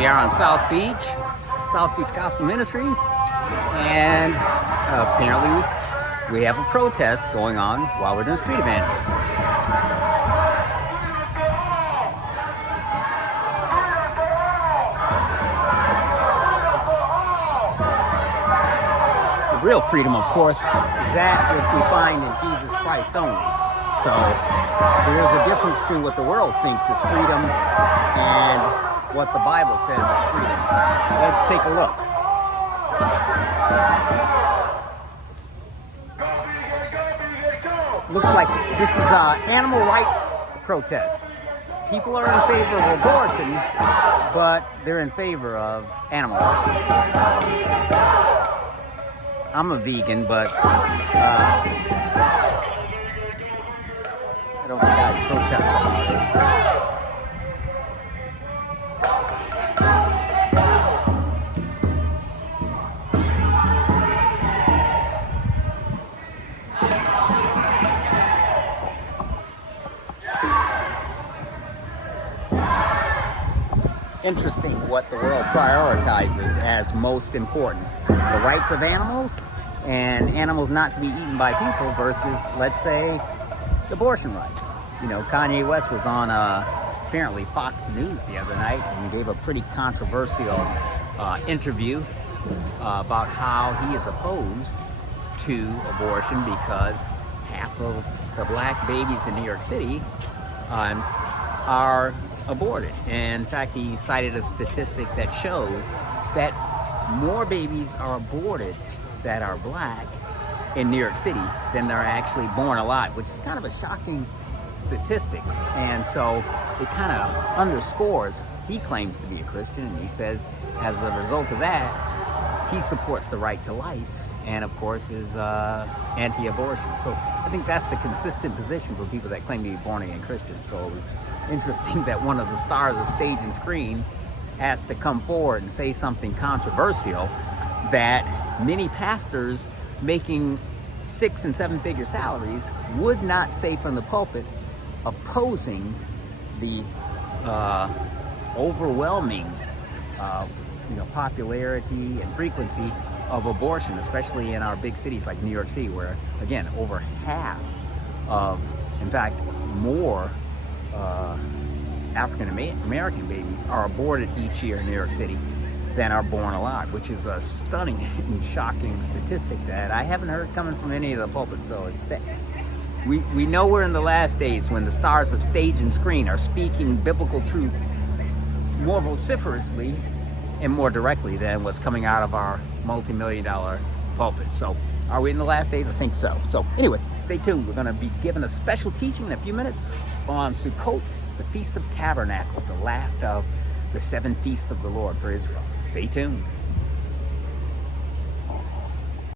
We are on South Beach Gospel Ministries, and apparently we have a protest going on while we're doing street evangelism. The real freedom, of course, is that which we find in Jesus Christ only. So there's a difference between what the world thinks is freedom and what the Bible says is freedom. Let's take a look. Looks like this is an animal rights protest. People are in favor of abortion, but they're in favor of animal rights. I'm a vegan, but I don't think I'd protest about it. Interesting what the world prioritizes as most important. The rights of animals and animals not to be eaten by people versus, let's say, abortion rights. You know, Kanye West was on apparently Fox News the other night and gave a pretty controversial interview about how he is opposed to abortion because half of the black babies in New York City are aborted. And in fact, he cited a statistic that shows that more babies are aborted that are black in New York City than there are actually born alive, which is kind of a shocking statistic. And so it kind of underscores, he claims to be a Christian, and he says as a result of that, he supports the right to life and of course is anti-abortion. So I think that's the consistent position for people that claim to be born again Christians. So it was interesting that one of the stars of stage and screen has to come forward and say something controversial that many pastors making 6- and 7-figure salaries would not say from the pulpit, opposing the overwhelming popularity and frequency of abortion, especially in our big cities like New York City, where again over half of, in fact more African American babies are aborted each year in New York City than are born alive, which is a stunning and shocking statistic that I haven't heard coming from any of the pulpits. So it's that we know we're in the last days when the stars of stage and screen are speaking biblical truth more vociferously and more directly than what's coming out of our multi-million-dollar pulpit. So are we in the last days? I think so. So anyway, stay tuned. We're going to be given a special teaching in a few minutes on Sukkot, the Feast of Tabernacles, the last of the 7 feasts of the Lord for Israel. Stay tuned.